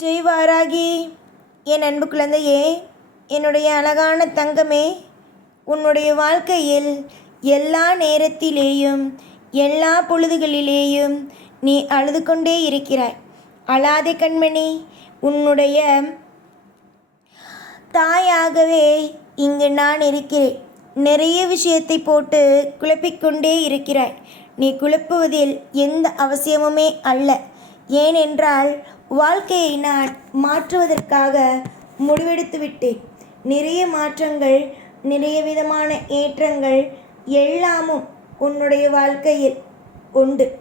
ஜெய்வாராகி என் அன்பு குழந்தையே என்னுடைய அழகான தங்கமே உன்னுடைய வாழ்க்கையில் எல்லா நேரத்திலேயும் எல்லா பொழுதுகளிலேயும் நீ அழுது கொண்டே இருக்கிறாய். அழாதே கண்மணி உன்னுடைய தாயாகவே இங்கு நான் இருக்கிறேன். நிறைய விஷயத்தை போட்டு குழப்பிக்கொண்டே இருக்கிறாய். நீ குழப்புவதில் எந்த அவசியமுமே அல்ல. ஏனென்றால் வாழ்க்கையை நான் மாற்றுவதற்காக முடிவெடுத்து விட்டேன் நிறைய மாற்றங்கள் நிறைய விதமான ஏற்றங்கள் எல்லாமும் உன்னுடைய வாழ்க்கையில் உண்டு.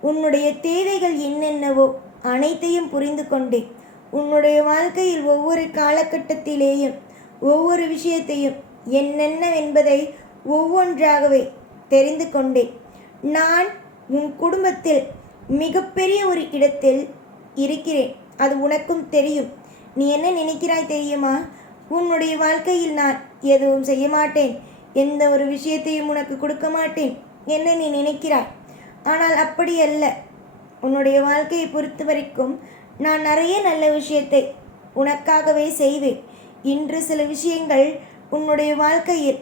உன்னுடைய தேவைகள் என்னென்னவோ அனைத்தையும் புரிந்து கொண்டேன். உன்னுடைய வாழ்க்கையில் ஒவ்வொரு காலகட்டத்திலேயும் ஒவ்வொரு விஷயத்தையும் என்னென்னவென்பதை ஒவ்வொன்றாகவே தெரிந்து கொண்டேன். நான் உன் குடும்பத்தில் மிகப்பெரிய ஒரு இடத்தில் இருக்கிறேன். அது உனக்கும் தெரியும். நீ என்ன நினைக்கிறாய் தெரியுமா? உன்னுடைய வாழ்க்கையில் நான் எதுவும் செய்ய மாட்டேன். எந்த ஒரு விஷயத்தையும் உனக்கு கொடுக்க மாட்டேன். என்ன நீ நினைக்கிறாய்? ஆனால் அப்படி அல்ல. உன்னுடைய வாழ்க்கையை பொறுத்த வரைக்கும் நான் நிறைய நல்ல விஷயத்தை உனக்காகவே செய்வேன். இன்று சில விஷயங்கள் உன்னுடைய வாழ்க்கையில்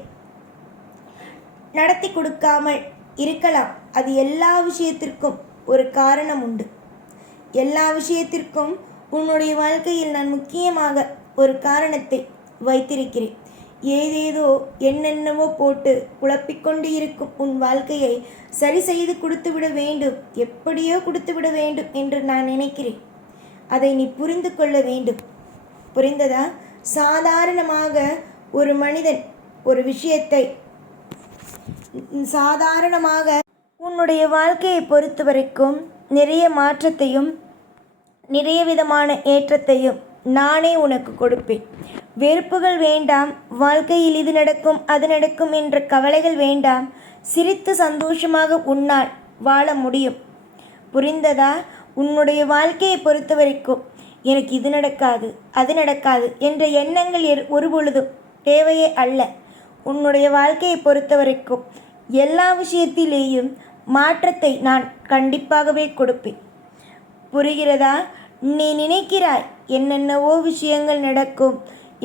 நடத்தி கொடுக்காமல் இருக்கலாம். அது எல்லா விஷயத்திற்கும் ஒரு காரணம் உண்டு. எல்லா விஷயத்திற்கும் உன்னுடைய வாழ்க்கையில் நான் முக்கியமாக ஒரு காரணத்தை வைத்திருக்கிறேன். ஏதேதோ என்னென்னவோ போட்டு குழப்பிக்கொண்டு இருக்கும் உன் வாழ்க்கையை சரி செய்து கொடுத்து விட வேண்டும் எப்படியோ கொடுத்து விட வேண்டும் என்று நான் நினைக்கிறேன். அதை நீ புரிந்து கொள்ள வேண்டும். புரிந்ததா? சாதாரணமாக ஒரு மனிதன் ஒரு விஷயத்தை சாதாரணமாக உன்னுடைய வாழ்க்கையை பொறுத்த வரைக்கும் நிறைய மாற்றத்தையும் நிறைய விதமான ஏற்றத்தையும் நானே உனக்கு கொடுப்பேன். வெறுப்புகள் வேண்டாம் வாழ்க்கையில் இது நடக்கும் அது நடக்கும் என்ற கவலைகள் வேண்டாம். சிரித்து சந்தோஷமாக உன்னால் வாழ முடியும். புரிந்ததா? உன்னுடைய வாழ்க்கையை பொறுத்த வரைக்கும் எனக்கு இது நடக்காது அது நடக்காது என்ற எண்ணங்கள் ஒரு பொழுதும் தேவையே அல்ல. உன்னுடைய வாழ்க்கையை பொறுத்த வரைக்கும் எல்லா விஷயத்திலேயும் மாற்றத்தை நான் கண்டிப்பாகவே கொடுப்பேன். புரிகிறதா? நீ நினைக்கிறாய் என்னென்னவோ விஷயங்கள் நடக்கும்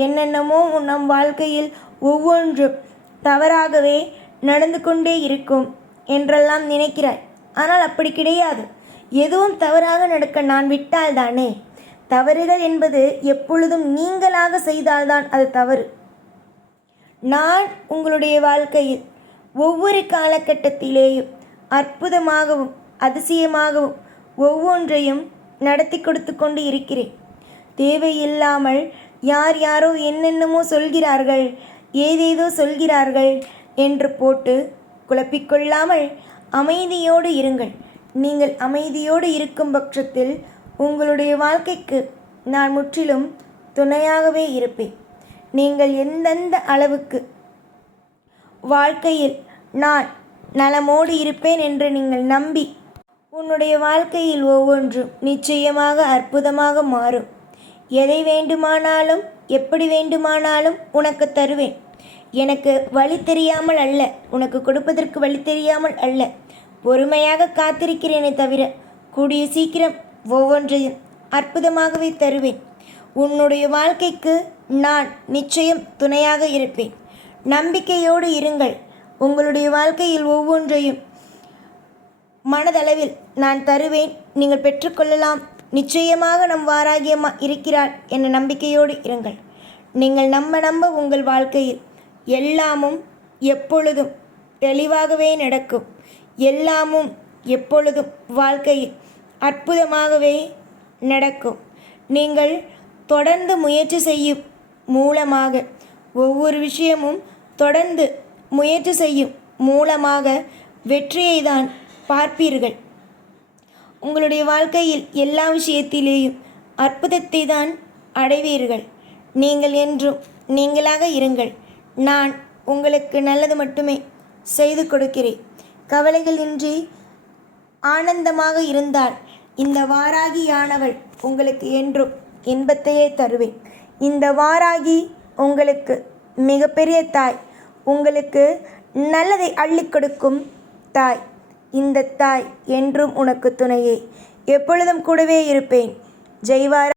என்னென்னமோ நம் வாழ்க்கையில் ஒவ்வொன்றும் தவறாகவே நடந்து கொண்டே இருக்கும் என்றெல்லாம் நினைக்கிறாய். ஆனால் அப்படி கிடையாது. எதுவும் தவறாக நடக்க நான் விட்டால்தானே? தவறுகள் என்பது எப்பொழுதும் நீங்களாக செய்தால்தான் அது தவறு. நான் உங்களுடைய வாழ்க்கையில் ஒவ்வொரு காலகட்டத்திலேயும் அற்புதமாகவும் அதிசயமாகவும் ஒவ்வொன்றையும் நடத்தி கொடுத்து கொண்டு இருக்கிறேன். தேவையில்லாமல் யார் யாரோ என்னென்னமோ சொல்கிறார்கள் ஏதேதோ சொல்கிறார்கள் என்று போட்டு குழப்பிக்கொள்ளாமல் அமைதியோடு இருங்கள். நீங்கள் அமைதியோடு இருக்கும் பட்சத்தில் உங்களுடைய வாழ்க்கைக்கு நான் முற்றிலும் துணையாகவே இருப்பேன். நீங்கள் எந்தெந்த அளவுக்கு வாழ்க்கையில் நான் நலமோடு இருப்பேன் என்று நீங்கள் நம்பி உன்னுடைய வாழ்க்கையில் ஒவ்வொன்றும் நிச்சயமாக அற்புதமாக மாறும். எதை வேண்டுமானாலும் எப்படி வேண்டுமானாலும் உனக்கு தருவேன். எனக்கு வழி தெரியாமல் அல்ல. உனக்கு கொடுப்பதற்கு வழி தெரியாமல் அல்ல. பொறுமையாக காத்திருக்கிறேனே தவிர கூடிய சீக்கிரம் ஒவ்வொன்றையும் அற்புதமாகவே தருவேன். உன்னுடைய வாழ்க்கைக்கு நான் நிச்சயம் துணையாக இருப்பேன். நம்பிக்கையோடு இருங்கள். உங்களுடைய வாழ்க்கையில் ஒவ்வொன்றையும் மனதளவில் நான் தருவேன். நீங்கள் பெற்றுக்கொள்ளலாம். நிச்சயமாக நம் வாராகியம்மா இருக்கிறார் என்ற நம்பிக்கையோடு இருங்கள். நீங்கள் நம்ப நம்ப உங்கள் வாழ்க்கையில் எல்லாமும் எப்பொழுதும் தெளிவாகவே நடக்கும். எல்லாமும் எப்பொழுதும் வாழ்க்கையில் அற்புதமாகவே நடக்கும். நீங்கள் தொடர்ந்து முயற்சி செய்யும் மூலமாக ஒவ்வொரு விஷயமும் தொடர்ந்து முயற்சி செய்யும் மூலமாக வெற்றியை தான் பார்ப்பீர்கள். உங்களுடைய வாழ்க்கையில் எல்லா விஷயத்திலேயும் அற்புதத்தை தான் அடைவீர்கள். நீங்கள் என்றும் நீங்களாக இருங்கள். நான் உங்களுக்கு நல்லது மட்டுமே செய்து கொடுக்கிறேன். கவலைகள் இன்றி ஆனந்தமாக இருந்தால் இந்த வாராகியானவள் உங்களுக்கு என்றும் இன்பத்தையே தருவேன். இந்த வாராகி உங்களுக்கு மிகப்பெரிய தாய் உங்களுக்கு நல்லதை அள்ளி கொடுக்கும் தாய். இந்த தாய் என்றும் உனக்கு துணையே. எப்பொழுதும் கூடவே இருப்பேன். ஜெய்வார